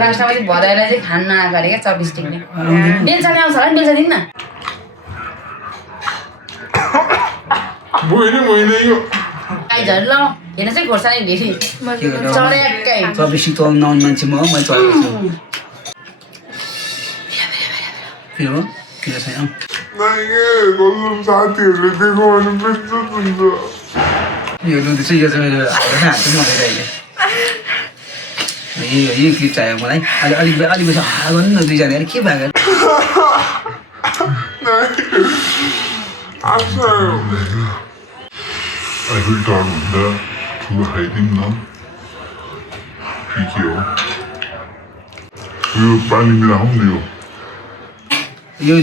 लास्टमा चाहिँ भदाइलाई चाहिँ खान नआएको अरे क्या चपस्टिकले बेल्चा नै आउँछ होला नि बेल्चा दिन्न गाई झरी ल हेर्न चाहिँ खोर्सानी ढेरी चढ्याक्कै चपस्टिक चलाउनु नआउने मान्छे म मैले चलाएको छु फेरि हो किन छैन यो रुँदैछ यो चाहिँ मेरो हात मगाइरहेको अहिले यो क्लिप चाहियो मलाई अलिक पछि गर्नु न दुईजना के भएको आइफिलटावरभन्दा ठुलो खाइदिउँ न के हो यो पानी बिना खाउँ न यो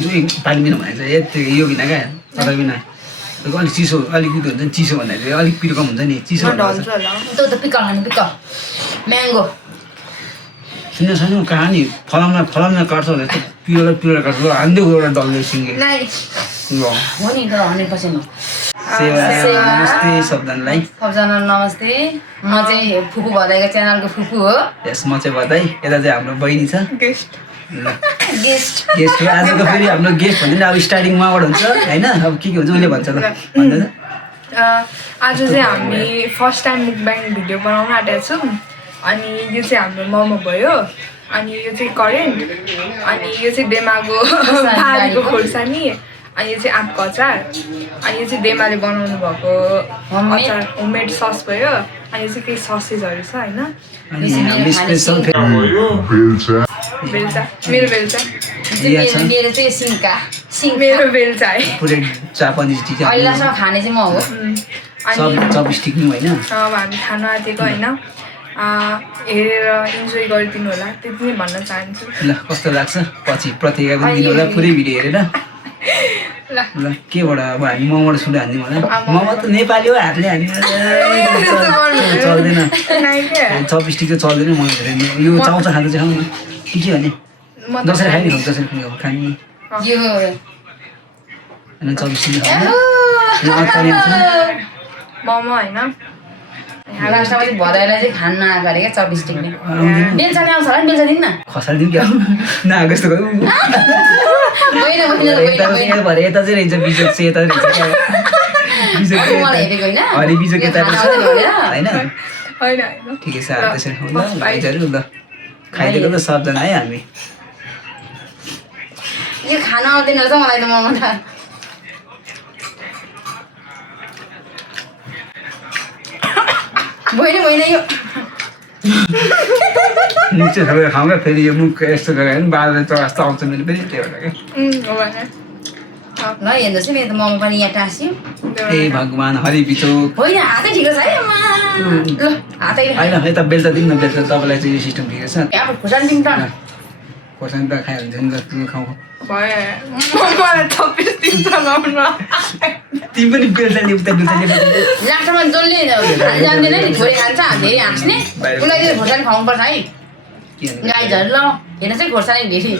पानी बिना भने चाहिँ यति यो बिना क्या तर बिना अलिक चिसो अलिकति हुन्छ नि चिसो भन्दाखेरि अलिक पिरो हुन्छ नि चिसो म्याङ्गो किन छैन कहाँ नि फलाममा काट्छ भने पिरो काट्छ हान्दै एउटा डल्ले सिङ्गे हो नि त 100% हो नमस्ते सबजनालाई नमस्ते म चाहिँ फुपू भदाइको च्यानलको फुपू हो यस म चाहिँ भदाइ यता चाहिँ हाम्रो बहिनी छ गेस्ट गेस्ट हो आजको फेरि हाम्रो गेस्ट भन्दा अब स्टार्टिङ उहाँबाट हुन्छ होइन अब के हुन्छ उसले भन्छ ल भन्दैन आज चाहिँ हामी फर्स्ट टाइम मुकब्याङ भिडियो बनाउन आँटेको छौँ अनि यो चाहिँ हाम्रो मोमो भयो अनि यो चाहिँ करेन्ट अनि यो चाहिँ डेमाको भारीको खोर्सानी अनि यो चाहिँ आँपको अचार अनि यो चाहिँ डेमाले बनाउनु भएको अचार होममेड सस भयो अनि यो चाहिँ केही ससेजहरू छ होइन बेल्चा मेरो बेल्चा मेरो चाहिँ सिङ्का मेरो बेल्चा है पुरै जापानिज डिज अहिलेसम्म खाने चाहिँ म हो सब चपस्टिक नि होइन अब हामी खान आँटेको होइन हेरेर इन्जोय गरिदिनु होला त्यति नै भन्न चाहन्छु ल कस्तो लाग्छ पछि प्रतिक्रिया पनि दिनु होला पुरै भिडियो हेरेर ल केबाट अब हामी मोमोबाट सुरु हान्दिउँ होला मोमो त नेपाली हो हातले हान्ने चल्दैन चपस्टिक चाहिँ चल्दैन म यो चाउचा खाँदा चाहिँ खाउँ न के भने दसैँ खाइ नि खाउँ दसैँ खाने यो होइन चपस्टिक मोमो होइन लास्टमा चाहिँ भदाइलाई चाहिँ खान नआएको अरे क्या चपस्टिकले बेल्चा नै आउँछ होला नि बेल्चा दिन्न खसाल दिउँ क्या नआएको जस्तो गरौँ भरे यता चाहिँ रहेछ बिजोक चाहिँ यता रहेछ क्या हरि बिजोक यता रहेछ होइन ठिकै छ त्यसरी खाउँ ल भाइजहरू ल खाइदिएको त सबजना है हामी यो खान आउँदैन रहेछ मलाई त मोमो त होइन यो मुख चाहिँ सबै खाउँ क्या फेरि यो मुख यस्तो गरेर पनि बाह्र चौरास्तो आउँछ मैले फेरि त्यो भएर ल हेर्नुहोस् है मेरो त मोमो पनि यहाँ टाँस्यो ए भगवान् हरि बिचोक होइन हातै ठिक छ है ल हातै होइन यता बेल्चा दिउँ न बेल्चा तपाईँलाई चाहिँ यो सिस्टम ठिकै छ अब खुर्सानी दिउँ त खोर्सानी त खायो भने चाहिँ खाउँ तिमी पनि बेल्चा उता बेल्चा लास्टमा जसले जान्दैन नि छोरी खान्छ धेरै हाँस्ने उसलाई चाहिँ खोर्सानी खुवाउनुपर्छ है गाई झरी ल हेर्न चाहिँ खोर्सानी ढेरी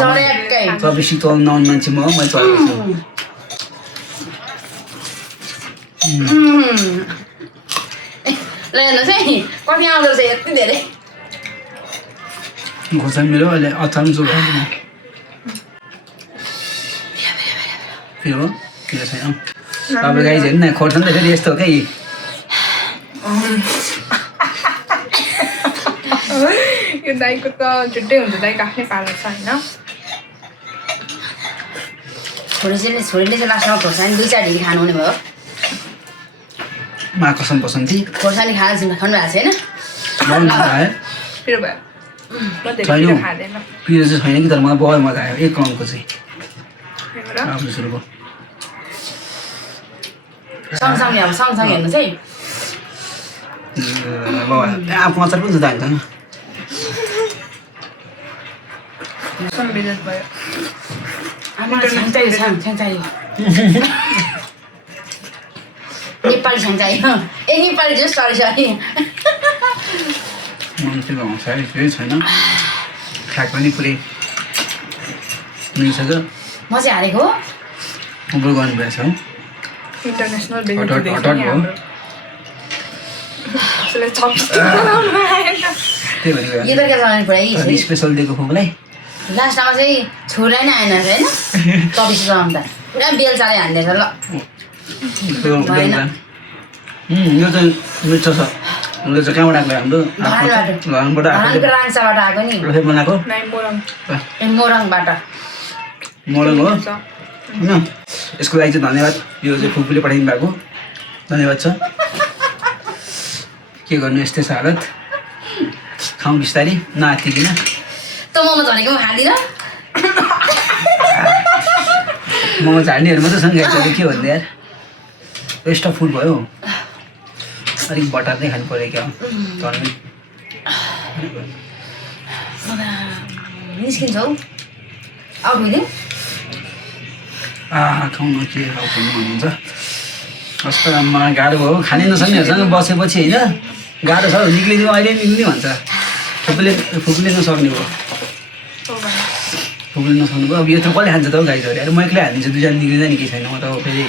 चढ्याक्कै चपस्टिक चलाउनु नआउने मान्छे म मैले चलाएको छु ल हेर्नुहोस् है कति आउँदो रहेछ यति धेरै खोर्सानी मेरो अहिले अचार पनि चोखाउँछु म फेरि हो किन छैन तपाईँ गाई हेर्नु न खोर्सानी त फेरि यस्तो हो क्या यो दाइको त छुट्टै हुन्छ दाइको आफ्नै पालो छ होइन छोरीले चाहिँ लास्टमा खोर्सानी 2-4 ढिरी खानुहुने भयो मा कसम पसन्दी खोर्सानी खानु भएको छैन पिरो भयो पिरो चाहिँ छैन कि तर मलाई बहुत मजा आयो 1 कलमको चाहिँ राम्रो सुरु भयो सँगसँगै अब सँगसँगै हेर्नुहोस् है आफ्नो अचार पनि जुदा हुन्छ भयो नेपाली छ्याङ चाहियो ए नेपाली जुस सरी मान्छे आउँछ है केही छैन खाक पनि पुरै मिल्छ त म चाहिँ हारेको हो उब्रो गर्नुभएछ है इन्टरनेसनल हट बेसिक त्यही भनेको यो त क्या चलाउने पुरै स्पेसल दिएको फोकलाई लास्टमा चाहिँ छोरा नै आएन होइन चौबिस चलाउँदा पुरा बेलचाले हान्दैछ ल यो चाहिँ मिठो छ यो चाहिँ कहाँबाट आएको हाम्रो घरबाट आएको रान्छाबाट आएको नि रफे बनाएको मोरङबाट मोरङ हो होइन यसको लागि चाहिँ धन्यवाद यो चाहिँ फुपूले पठाइदिनु भएको धन्यवाद छ के गर्नु यस्तै छ हालत खाउँ बिस्तारै नआत्तिकिन त मोमो झरेको पनि खाँदिनँ मोमो झार्नेहरू मात्रै सँग गाइसक्यो के भन्दै यार वेस्ट अफ फुड भयो अलिक बटर नै खानु पऱ्यो क्या झर्ने निस्किन्छौ आउट हुँदैन खाउँ न के खाउँ भन्नुहुन्छ कस्तो मलाई गाह्रो भयो खानै नसक्नेहरूसँग बसेपछि होइन गाह्रो छ निक्लिदिउँ अहिले निक्लिने भन्छ फुपूले नसक्ने भयो फुपूले नसक्नु भयो अब यो त कसले खान्छ त हौ गाई छोरी म एक्लै हालिदिन्छु दुईजना निक्लिँदा नि केही छैन म त फेरि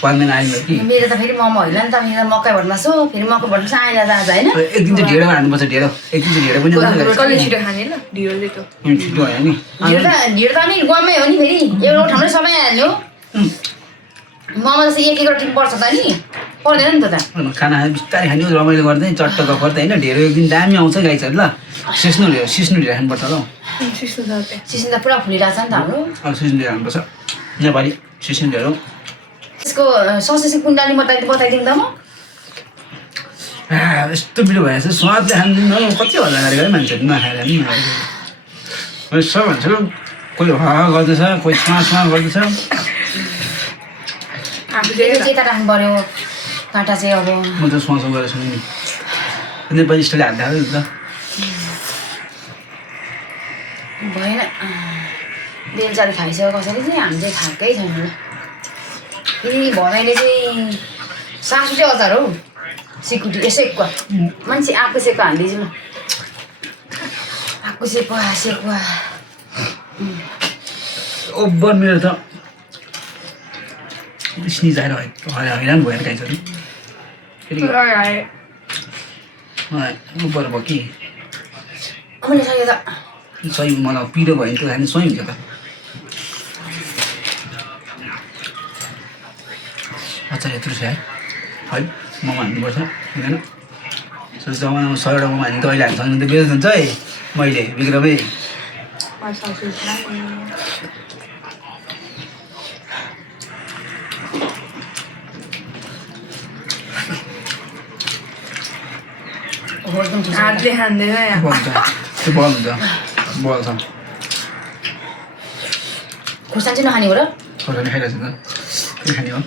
पाँचजना आइयो कि मेरो त फेरि मोमो होइन नि त मेरो मकै भट्टमा छु फेरि मकै भट्टमा चाहिँ आएन आज होइन एक दिन चाहिँ ढेँडो हाल्नुपर्छ ढेँडो एक दिन चाहिँ ढेँडो पनि कसले छिटो खाने ल ढिलोले त छिटो भयो नि ढिँडो त नि गुवामै हो नि फेरि एउटा ठाउँमै समय हाल्यो मोमो जस्तो एक टिम पर्छ त नि पर्दैन नि त खाना बिस्तारै खाने रमाइलो गर्दै चट्ट गफर त होइन ढेँडो एक दिन दामी आउँछ गाई छ ल सिस्नु ढेँडो खानुपर्छ ल सिजन त पुरा फुलिरहेको छ नि त हाम्रो अब सिस्नु ढेँडो खानुपर्छ नेपाली सिस्नु ढेँडो त्यसको ससेसी कुण्डाली बताइदिउँ त म यस्तो बिलो भएछ स्वादले खाँदैन कति हल्ला गरेको है मान्छेहरू नखाएर नि यसो भन्छु कोही हा गर्दैछ कोही छुवा गर्दैछ चेता राख्नु पऱ्यो काँटा चाहिँ अब म त सुहाउँछ गरेर सुने नि नेपाली स्टाइल हाल्दा हाल्यो नि त भएन बेलचाले खाइसक्यो कसरी चाहिँ हामी चाहिँ खाएकै छैन फेरि भनाइले चाहिँ सासु चाहिँ अचार हौ सिकुटी सेकुवा मान्छे आएको सेकुवा हालिदिन्छु ल आएको सेकुवा ओभर मेरो त स्निजाएर हैरान भएर गाइसक्यो फेरि ओभर भयो कि मैले सक्यो त सही मलाई पिरो भयो भने त खाने सही हुन्छ त अचार यत्रो छ है मोमो हाल्नुपर्छ हुँदैन जमानामा 100वटा मोमो हाल्नु त अहिले हाल्नु सक्नु त बेच्नु हुन्छ है मैले विक्रमै हातले खाँदैन यहाँ बल हुन्छ त्यो बल हुन्छ बल छ खोर्सानी चाहिँ नखाने हो र खोर्सानी खाइरहेको छ त के खाने हो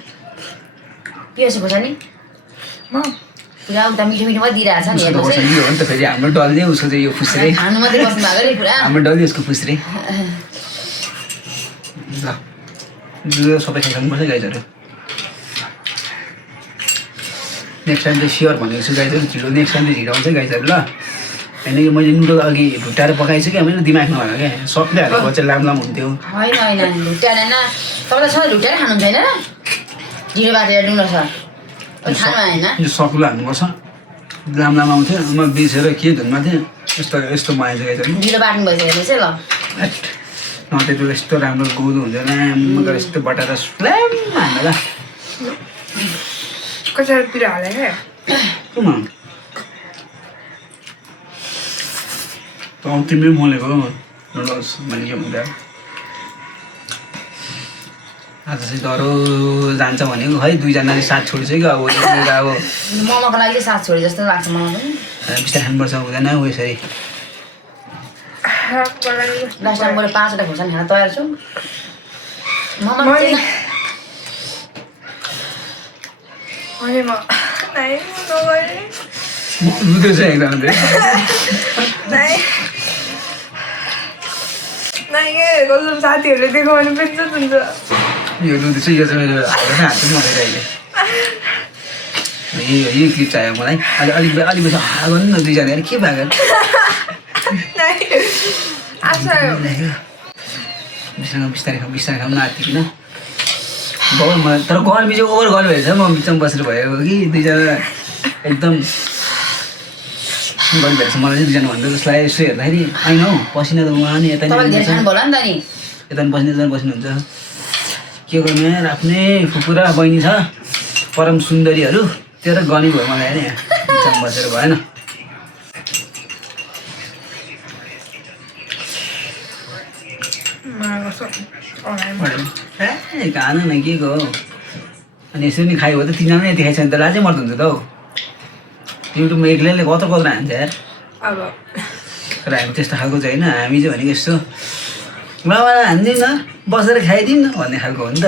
के छ खोर्सानी पुरा उता मिठो मिठो मात्रै दिइरहेको छ नि उसको त खोर्सानी हो नि त फेरि हाम्रो डल्ने उसको चाहिँ यो फुस्रे खानु मात्रै बस्नु भएको नि पुरा हाम्रो डल्ने उसको फुस्रे ल सबै खाइसक्नुपर्छ गाइजहरू नेक्स्ट टाइम चाहिँ स्योर भनेको छु गाइजहरू ढिलो नेक्स्ट टाइम चाहिँ ढिलो आउँछ गाइजहरू ल होइन कि मैले नुडल अघि भुट्टाएर पकाइछु क्या मैले दिमाग नभएको क्या सबले हालेको चाहिँ लाम हुन्थ्यो होइन ढुट्याएर होइन तपाईँलाई छ ढुट्याएर खानुहुन्छ होइन ढिलो बाटेर डुङ्गो छ खानु आएन यो सक्लो हाल्नुपर्छ लाम आउँथ्यो म बिर्सेर के धुनमा थिएँ यस्तो भएछ गाइजहरू ढिलो बाट्नु भइसक्यो चाहिँ ल न त्यति यस्तो राम्रो गोदो हुन्छ राम्रो गरेर यस्तो बटाएर स्ल्याम हाल्नु ल कचार पिरो हाले क्या तिमीले मोलेको नुडल्स भने के हुँदा आज चाहिँ डह्रो जान्छ भनेको है दुईजनाले साथ छोडिसक्यो अब अब मोमोको लागि चाहिँ साथ छोडे जस्तो लाग्छ मलाई पनि बिस्तारै खानुपर्छ हुँदैन हो यसरी लास्ट टाइम मैले 5वटा खोर्सानी खान तयार छु मोमो चाहिँ अनि म रुँदैछ एकजना कसम साथीहरूले देख्यो भने पनि हुन्छ यो रुँदैछ यो चाहिँ मेरो हात पनि मगाइरहेको अहिले यही क्लिप चाहियो मलाई अलिक बेसी गर्नु न दुईजना के भएको बिस्तारै खाउँ नआत्तिकिन तर गर्मी चाहिँ ओभर गर्मी भएछ म बिचमा बसेर भएको कि दुईजना एकदम गरिरहेको छ मलाई चाहिँ दुईजना भन्दा जसलाई यसो हेर्दाखेरि होइन हौ पसिना त उहाँ नि यता तपाईँले धेरै खानु होला नि त नि यता पनि बस्ने यता बस्नुहुन्छ के गर्नु यार आफ्नै फुपुरा बहिनी छ परम सुन्दरीहरू तेरो गनी भयो मलाई होइन यहाँ बसेर भएन ए खानु न के को अनि यसरी नि खायो भने त तिनीहरू नै यति खाइछ भने त लाजै मर्दो हुन्छ त हौ युट्युबमा एक्लैले कत्रो कत्रो हान्छ यार अब तर हामी त्यस्तो खालको चाहिँ होइन हामी चाहिँ भनेको यस्तो बाबा हान्दिउँ न बसेर खाइदिउँ न भन्ने खालको हो नि त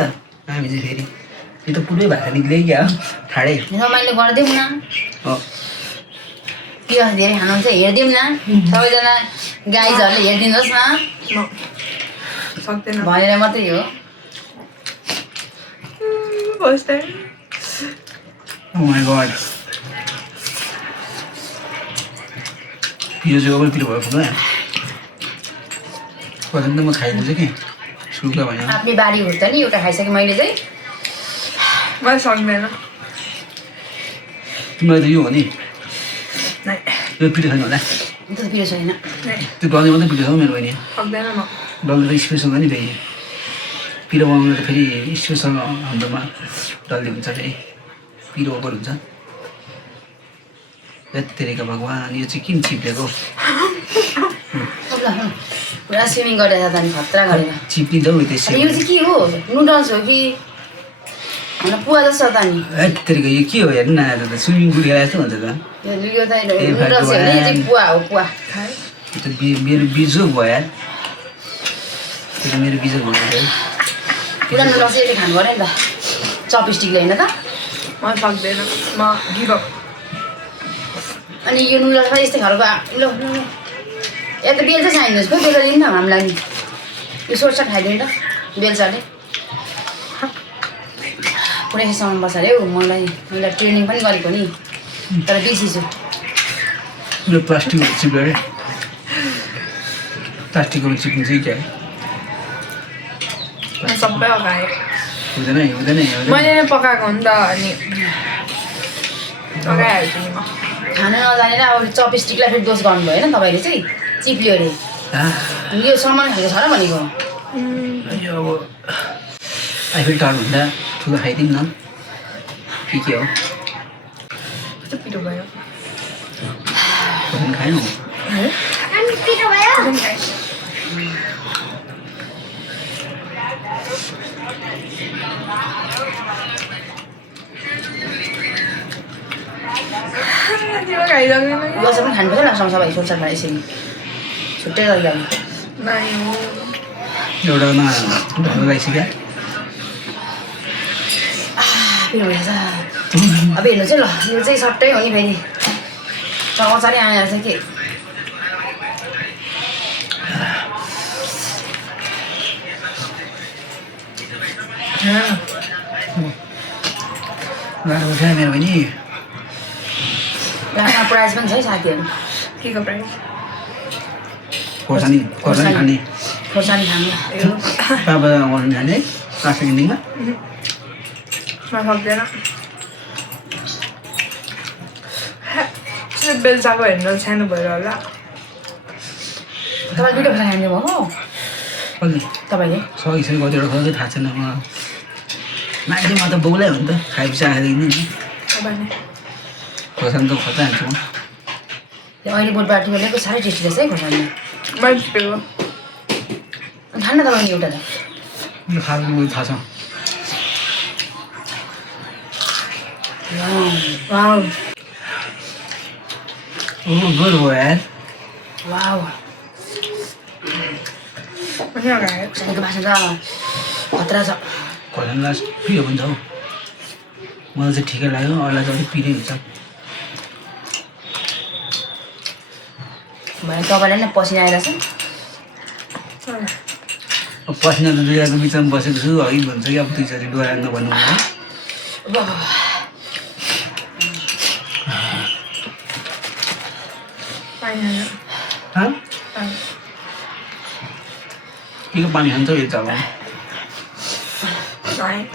हामी चाहिँ फेरि यो त पुरै भाषा निक्ल्यो क्या हो ठाडै रमाइलो गरिदिउँ न हो के गर्छ धेरै खानुहुन्छ हेरिदिउँ न सबैजना गाइजहरूले हेरिदिनुहोस् न म सक्दैन भनेर मात्रै हो first time Oh my god. यो चाहिँ ओभरतिर भएको क्या पर्यन्त म खाइदिन्छु कि सुल्का भएन आफ्नै बारी हो त नि एउटा खाइसकेँ मैले चाहिँ मलाई सक्दैन तिमीलाई त यो हो नि नै यो पिठो छैन होला त्यो त पिरो छैन नै त्यो डल्ले मात्रै पिठो छ हौ मेरो बहिनी सक्दैन म डल्ले त स्पेसल हो नि फेरि पिरो बनाउनु त फेरि स्पेसल हाम्रोमा डल्ले हुन्छ अरे पिरो ओभर हुन्छ यत्तिका भगवान् यो चाहिँ किन चिप्लेको पुरा स्विमिङ गरेर त नि खतरा गरेर चिप्लिन्छ हौ अनि त्यसै यो चाहिँ के हो नुडल्स हो कि होइन पुवा जस्तो हो त नि यत्तिका यो के हो हेर्नु न आज त स्विमिङ पुल खेला जस्तो हुन्छ त यो त नुडल्स होइन यो चाहिँ पुवा हो पुवा यो त मेरो बिजोग भयो यार त्यो त मेरो बिजोग भयो पुरा नुडल्स यसले खानु पऱ्यो नि त चपस्टिकले होइन त म सक्दैन म गिभ अप अनि यो नुडल्समा यस्तै खालको ल या त बेल्चा चाहिँदोस् खोइ बेल्चा दिनु न हामीलाई नि यो सोर्सा खाइदिनु त बेल्चाले पुरै खाइसम्म बस्छ अरे हौ मैले ट्रेनिङ पनि गरेको नि तर बिर्सिछु यो प्लास्टिकहरू चिप्ल्यो अरे प्लास्टिकहरू चिप्लिन्छ कि क्या म सबै अगाएँ हुँदैन हुँदैन मैले नै पकाएको हो नि त अनि अगाइहाल्छु नि म खाना नजानेर अब चपस्टिकलाई फेरि दोष गर्नुभयो होइन तपाईँले चाहिँ चिप्ल्यो अरे अनि यो सामान खाएको छ र भनेको यो अब आइफिल टावर भन्दा ठुलो खाइदिउँ न के हो कस्तो पिरो भयो खाएन यो पनि खानुपर्छ लाग्छ सबै सोर्सा खाएर यसरी छुट्टै गरिहाल्नु एउटामा ढल्लो लगाइसक्यो पिरो भएछ अब हेर्नु चाहिँ ल यो चाहिँ सट्टै हो नि फेरि चौचारै आएर चाहिँ के गाह्रो छ मेरो बहिनी लास्टमा प्राइज पनि छ है साथीहरू के को प्राइस खोर्सानी खाने खोर्सानी खानु बाबा खोर्सानी खाने प्लास्टिक इन्डिङमा म सक्दैन बेलचाको हेर्नु सानो भएर होला तपाईँ दुइटा खोर्सानी खानु भयो कसले तपाईँले सकिसक्यो कतिवटा खुवाउँदै थाहा छैन म मान्छेमा त बौलै हो नि त खाएपछि आएदेखि नि खोर्सानी त खर्च हाल्छु म अहिले बोट बाटीको ल्याएको साह्रै टेस्टी रहेछ है खोर्सानी मैले पिरो खान्न तपाईँले एउटा त यो खाएको उयो थाहा छ वाउ गुड भयो यार वाउ पनि अगाएँ खोर्सानीको बासा त खतरा छ खोर्सानीलाई पिरो हुन्छ हौ मलाई चाहिँ ठिकै लाग्यो अरूलाई चाहिँ अलिक पिरै हुन्छ भने तपाईँलाई नै पसिना आइरहेछ अब पसिना त दुईजनाको बिचमा बसेको छु है भन्छ कि अब दुईजनाले डोरा नभन्नु है के को पानी खान्छ यो त अब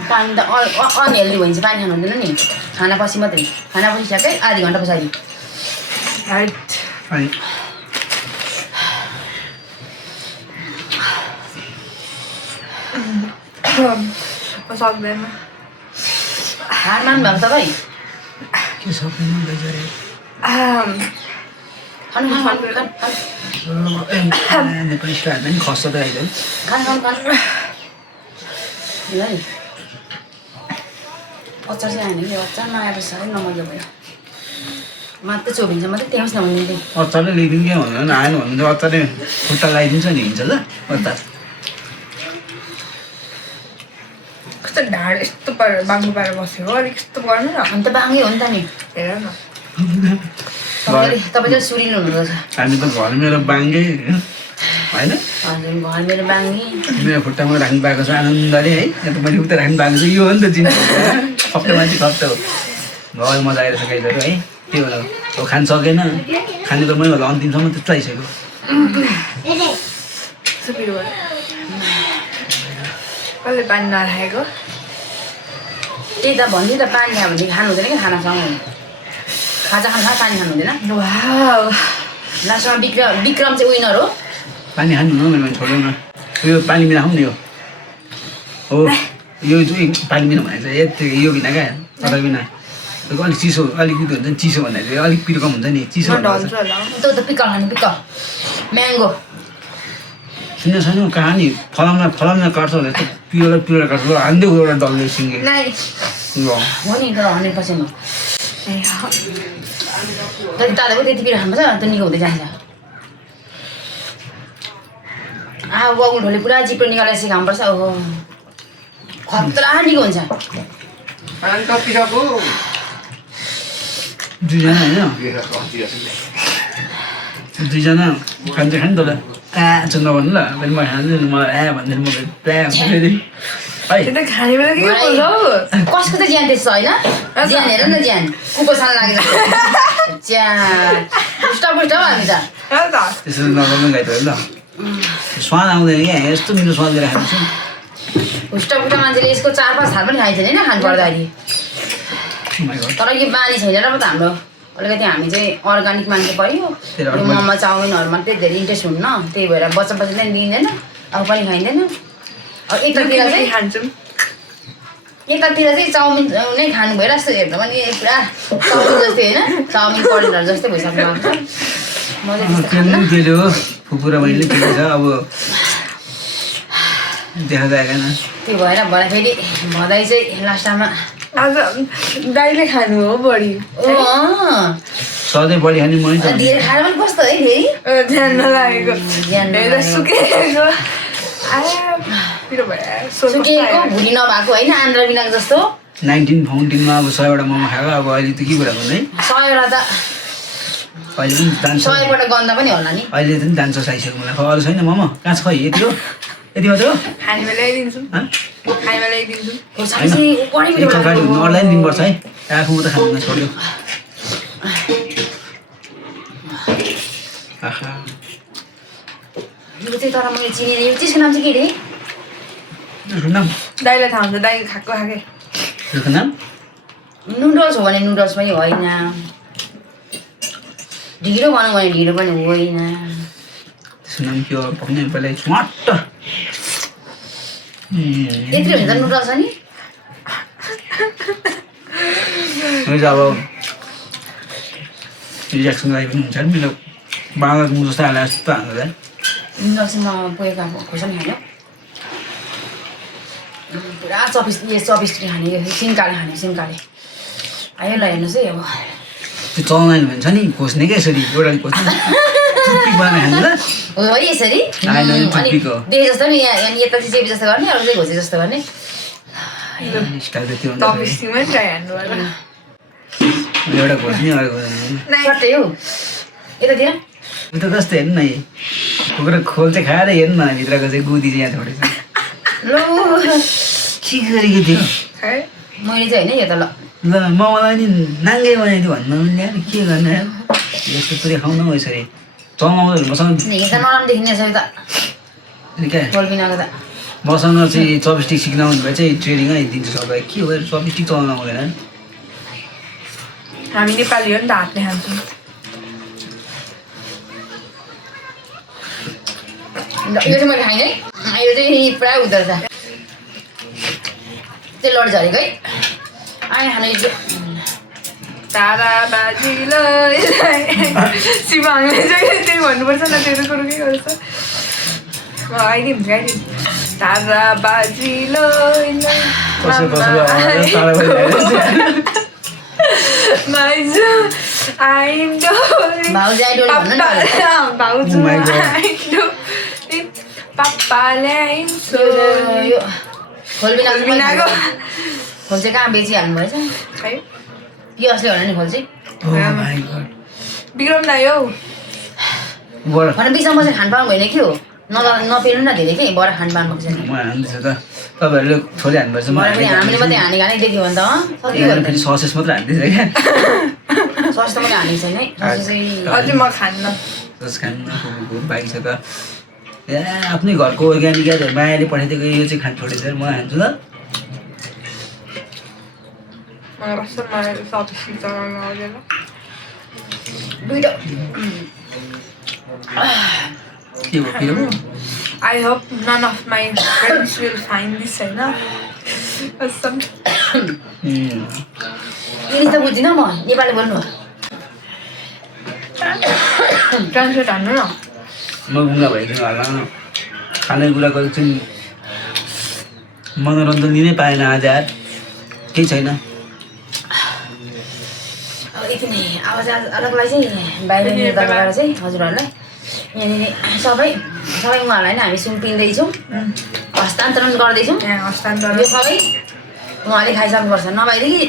पानी त अनहेल्दी भइन्छ पानी खानु हुँदैन नि खाना पछि मात्रै खाना पछि ठ्याक्कै आधी घन्टा पछाडि राइट अनि म सक्दैन हार मान भएको तपाईँ के सक्दैन रहेछ रे खानु खानु खानु खानु नेपाली स्टाइल पनि खस्छ त अहिले खानु खानु खानु ल नि अचार चाहिँ आएन कि अचार नआएर साह्रै नमजा भयो मात्रै चोभिन्छ मात्रै त्यहाँ न भने अचारले ल्याइदिनु क्या भन्नु आएन भन्नु चाहिँ अचारले खुट्टा लगाइदिन्छ नि हिँड्छ ल अचार कस्तो ढाड यस्तो पारेर बाङ्गो पारेर बस्यो हो अलिक यस्तो गर्नु न हामी त बाङ्गै हो नि त नि हेर न तपाईँ चाहिँ सुरिलो हुनुहुँदो रहेछ हामी त घर मेरो बाङ्गे होइन हजुर घर मेरो बाङ्गी मेरो खुट्टामा राख्नु पाएको छ आनन्दले है यहाँ त मैले उता राख्नु पाएको छ यो हो नि त जिनिस खप्टो मान्छे खप्टो हो घर मजा आइरहेछ गाईहरू है त्यो होला हो खान सकेन खाने त मैले होला अन्तिमसम्म त्यस्तो आइसक्यो सुपिरो भयो कसले पानी नराखेको त्यही त भन्थ्यो त पानी खायो भने खानु हुँदैन कि खानासँग खाजा खानु पानी खानु हुँदैन वाउ लास्टमा विक्रम चाहिँ विनर हो पानी खानु न मैले छोड्नु न यो पानी बिना खाउँ नि यो हो यो चाहिँ पानी बिना भनेको चाहिँ यति यो बिना क्या अदर बिना अलिक चिसो अलिक उयो हुन्छ नि चिसो भन्दाखेरि चाहिँ अलिक पिरो कम हुन्छ नि चिसो म ढल्छु होला त्यो त पिकल खानु पिकल म्याङ्गो सुन्नु छैन कहाँ नि फलाममा काट्छ भने यस्तो पिरो काट्छ हान्दै एउटा डल्ले सिङ्गे नाइ हो नि तर 100% हो जति तातो पनि त्यति पिरो खानुपर्छ त्यो निको हुँदै जान्छ बगुल ढोले पुरा जिप्रो निकालेर सिकाउनुपर्छ ओहो खतरा निको हुन्छ दुईजना होइन दुईजना खान्छ खाने त चाहिँ नभन्नु ल फेरि म खान्छु मलाई भन्दैन म प्रायः फेरि है त्यो त खाने बेला के बोल्छ हौ कसको त ज्यान त्यस्तो होइन ज्यान हेर न ज्यान कुपोषण लागेको ज्यान पुष्ट हो हामी त हो त त्यसरी नगर्नु गाई त होइन स्वाद आउँदैन क्या यस्तो मिठो स्वाद लिएर खान्छु पुष्ट मान्छेले यसको 4-5 थाल पनि खाइदिएन होइन खानु पर्दाखेरि तर यो बानी छैन र त हाम्रो अलिकति हामी चाहिँ अर्ग्यानिक मान्छे पऱ्यो यो मोमो चाउमिनहरूमा त्यति धेरै इन्ट्रेस्ट हुन्न त्यही भएर बच्चा नै दिँदैन अब पनि खाइँदैन अब यतातिर चाहिँ खान्छौँ यतातिर चाहिँ चाउमिन नै खानु भएर जस्तो हेर्दा पनि पुरा चाउमिन जस्तै होइन चाउमिन परेलहरू जस्तै भइसक्नु भएको छ म चाहिँ त्यस्तो खान्न त्यसले हो फुपू र बहिनीले ठिकै छ अब देखा जाएन त्यही भएर भरे फेरि भदाइ चाहिँ लास्टमा आज दाइले खानु हो बढी सधैँ बढी खाने मै त धेरै खाएर पनि कस्तो है फेरि ध्यान नलागेको ध्यान हेर्दा सुकेको पिरो भयो सुकेको भुली नभएको होइन आन्द्रा बिनाको जस्तो 19 फाउन्टेनमा अब 100 वटा मोमो खाएको अब अहिले त के कुरा गर्ने 100 वटा त अहिले पनि जान्छ 100 वटा गन्दा पनि होला नि अहिले पनि जान्छ साइसक्यो मलाई अरू छैन मोमो कहाँ छ खै यति हो यति मात्र हो खानेमा ल्याइदिन्छु खानेमा ल्याइदिन्छु एक गाडी अनलाइन दिनुपर्छ है आफू म त खानु छोड्यो आहा यो चाहिँ तर मैले चिनेँ यो चिजको नाम चाहिँ के रे यसको नाम दाइलाई थाहा हुन्छ दाइले खाएको खाएकै यसको नाम नुडल्स हो भने नुडल्स पनि होइन ढिँडो भनौँ भने ढिँडो पनि होइन त्यसको नाम के हो पक्ने पहिला स्मार्ट यत्रो हुन्छ नुडल्स अनि अब रियाक्सन लागि पनि हुन्छ नि मेरो बाँदर मुख जस्तो हाले जस्तो हाल्दा नुडल्समा पोएको अब खोर्सानी खायो पुरा चपिस्टी खाने यो सिन्काले खाने सिन्काले आयो ल हेर्नुहोस् है अब त्यो चलाएन भने छ नि खोज्ने क्या यसरी एउटा खोज्ने टुप्पी बनाएर खाने ल हो है यसरी आएन अनि टुप्पीको देखे जस्तो नि यहाँ यता चाहिँ चेपी जस्तो गर्ने अरू चाहिँ घोसे जस्तो गर्ने स्टाइल त त्यो टपिस्टिङमै ट्राई हान्नु होला एउटा खोज्ने अर्को खोज्ने सट्टै हो यतातिर त कस्तो हेर्नु न कुखुरा खोल चाहिँ खाएर हेर्नु न भित्रको चाहिँ गुदी चाहिँ यहाँ छोडेछ लो के गरेको थियो है मैले चाहिँ होइन यो त ल ल म मलाई नि नाङ्गे बनाइदियो भन्नु यार के गर्ने यार यस्तो पुरै खाउँ न हौ यसरी चलाउँदैन मसँग हेर्दा नराम्रो देखिने रहेछ यो त क्या झोल बिनाको त मसँग चाहिँ चपस्टिक सिक्न आउनु भए चाहिँ ट्रेनिङै दिन्छु सबै के हो चपस्टिक चलाउनु आउँदैन हामी नेपाली हो नि त हातले खान्छौँ यो चाहिँ मैले खाइनँ है यो चाहिँ पुरा हुँदो रहेछ त्यो लड झरेको है आए खानु यो तारा बाजिलो शिवाङले चाहिँ त्यही भन्नुपर्छ न त्यो कुरो के गर्छ गाइदिउँ तारा बाजिलो भाउजू आइडोल भन्नु नि भाउजू पापाले यो खोलबिनाको खोल चाहिँ कहाँ बेचिहाल्नु भएछ है पियसले होला नि खोल चाहिँ बिग्रम दाइ हौ भने बिचमा बसेर खान पाउनु भएन के हो नपेल्नु न धेरै कि बडा खान पाउनु पर्छ म हान्दैछु त तपाईँहरूले छोरी हान्नुपर्छ म पनि हामीले मात्रै हाने खाने देख्यो भने त फेरि ससेस मात्र हान्दैछ क्या सस त मैले हानेको छैन है सस चाहिँ अझै म खान्न सस खानु बाँकी छ त ए आफ्नै घरको अर्ग्यानिक या मायाले पठाइदिएको यो चाहिँ खान छोडेछ म हान्छु ल मलाई कस्तो मलाई सब्जी चलाउनु आउँदैन दुईटा के हो के हो I hope none of my friends will find this होइन कसम इङ्ग्लिस त बुझ्दिनँ म नेपाली बोल्नु ट्रान्सलेट हान्नु न म गुङ्गा भइदिनु होला खानेकुराको चाहिँ मनोरञ्जन लिनै पाएन आज यार केही छैन अब यति नै आवाज अलगलाई चाहिँ बाहिर निर्धारण गरेर चाहिँ हजुरहरूलाई यहाँनिर सबै उहाँहरूलाई नै हामी सुम्पिँदैछौँ हस्तान्तरण गर्दैछौँ हस्तान्तरण यो सबै उहाँले खाइसक्नुपर्छ नभएदेखि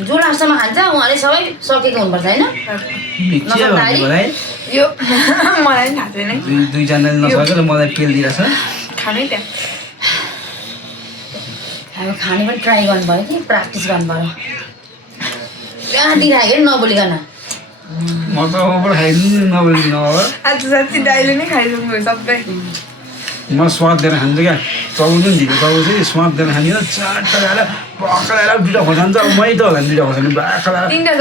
जो लास्टमा खान्छ उहाँले सबै सकेको हुनुपर्छ होइन यो मलाई पनि थाहा छैन दुईजनाले नसकेर मलाई पेल दिइरहेछ खानै त्यहाँ हामी खाने पनि ट्राई गर्नु पऱ्यो कि प्र्याक्टिस गर्नु पऱ्यो कहाँ दिइराखेको नि नबोलिकन म त अब खाइदिनु नबोलिदिनु अब आज साँच्ची दाइले नै खाइसक्नु सबै म स्वाद दिएर खान्छु क्या चलाउनु पनि ढिलो चलाउँछु चाहिँ स्वाद दिएर खान्दिनँ चारवटा ल्याएर पक्का ल्याएर दुइटा खोर्सानी त मै त होला नि दुइटा खोर्सानी बाख्रा ल्याएर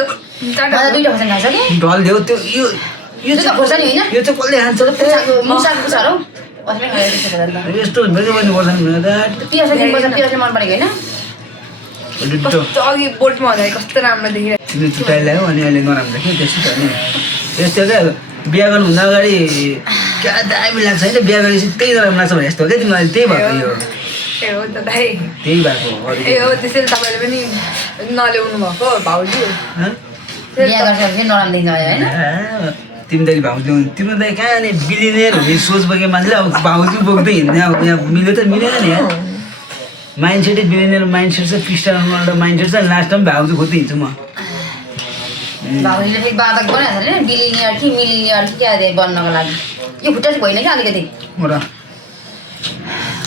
दुइटा खोर्सानी खान्छ कि ढलिदियो त्यो यो यो चाहिँ खोर्सानी होइन यो चाहिँ कसले खान्छ र मुसाको पुछार हौ कसैले खाएको त्यस्तो खोर्सानी यस्तो हुन्छ भने खोर्सानी त पियाजले मन परेको होइन कस्तो अघि बोटमा हुँदाखेरि कस्तो राम्रो देखिरहेको तिमीले चुटाइ ल्यायो अनि अहिले नराम्रो देख्यो त्यस्तो त नि यस्तो क्या बिहा गर्नुभन्दा अगाडि क्या दामी लाग्छ होइन बिहा गरेपछि त्यही नराम्रो लाग्छ भने यस्तो क्या तिमीलाई त्यही भएको यो ए हो त दाइ त्यही भएको ए हो त्यसैले तपाईँले पनि नल्याउनु भएको भाउजू बिहा गर्छ नराम्रो देखिन्छ होइन तिमी दाइले भाउजू ल्याउनु तिम्रो दाइ कहाँ नि बिलिनियर हुने सोच बोकेको मान्छेले अब भाउजू बोक्दै हिँड्ने अब यहाँ मिल्यो त मिलेन नि यहाँ माइन्डसेटै बिलिनियर माइन्डसेट छ क्रिस्टियानो माइन्डसेट छ लास्टमा पनि भाउजू खोज्दै हिँड्छु म भाउजूले फेरि बाधक बनाएको छ नि बिलिनियर कि मिलिनियर कि क्या बन्नको लागि यो खुट्टा चाहिँ भएन क्या अलिकति र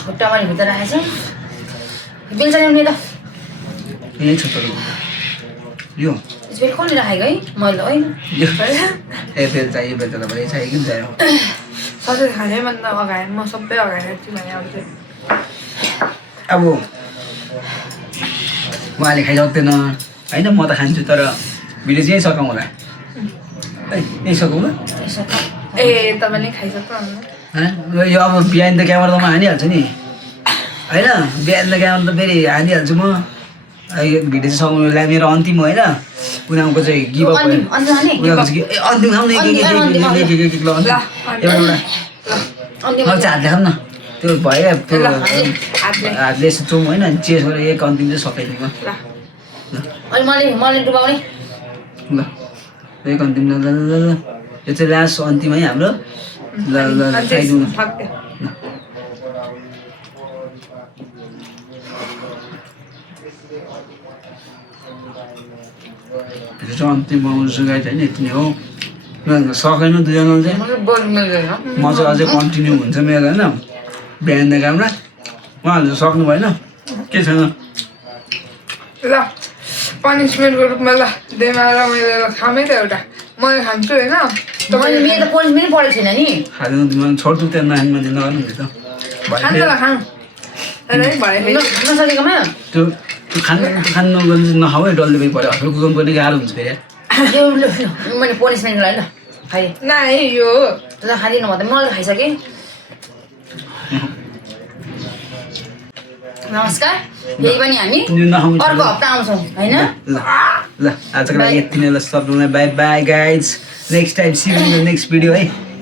खुट्टा मैले खुट्टा राखेको छ बेल्चा ल्याउने त यही छ तर यो फेरि कसले राखेको है मैले होइन ए बेल्चा यो बेल्चा त भने चाहियो कि चाहियो सधैँ खाने भन्दा अगाडि म सबै अगाडि राख्छु भने अब चाहिँ अब उहाँले खाइसक्दैन होइन म त खान्छु तर भिडियो चाहिँ यहीँ सकाउँ होला यहीँ सकाउँ ल ए तपाईँले खाइसक्नु यो अब बिहान त क्यामेरा त म हानिहाल्छु नि होइन बिहान त क्यामेरा त फेरि हानिहाल्छु म यो भिडियो चाहिँ सकाउनु ला मेरो अन्तिम होइन उनीहरूको चाहिँ गिभ अप भयो उनीहरूको चाहिँ अन्तिम खाउँ न एउटा हात देखाउँ न त्यो भयो त्यो हातले यसो चौँ होइन अनि चेस गरेर एक अन्तिम चाहिँ सकाइदिउँ अनि मैले डुबाउने ल एक अन्तिम ल ल ल ल यो चाहिँ लास्ट अन्तिम है हाम्रो ल ल खाइदिउँ न यो चाहिँ अन्तिम बनाउनु सुगाइ चाहिँ यति नै हो सकेन दुईजनाले चाहिँ म चाहिँ अझै कन्टिन्यू हुन्छ मेरो होइन बिहान काममा उहाँहरूले सक्नु भएन के छैन ल पनिसमेन्टको रूपमा ल देमा र मैले खामै त एउटा मैले खान्छु होइन मैले मेरो त पोलिस पनि पढेको छैन नि खाँदैन तिमीलाई छोड्छु त्यहाँ नानी मान्छे नगर्नु नि त खान्छ ल खानु नसकेकोमा त्यो खानु नगर्नु चाहिँ नखाऊ है डल्ले पनि पऱ्यो हस्पिटल कुदाउनु पनि गाह्रो हुन्छ फेरि यो मैले पनिसमेन्टको लागि ल खाएँ न है यो त खाँदिनँ म त मैले खाइसकेँ नमस्कार फेरि पनि हामी यो नखाउँ अर्को हप्ता आउँछौँ होइन ल ल आजको लागि यति नै ल सबैलाई bye bye guys next time see you in the next video है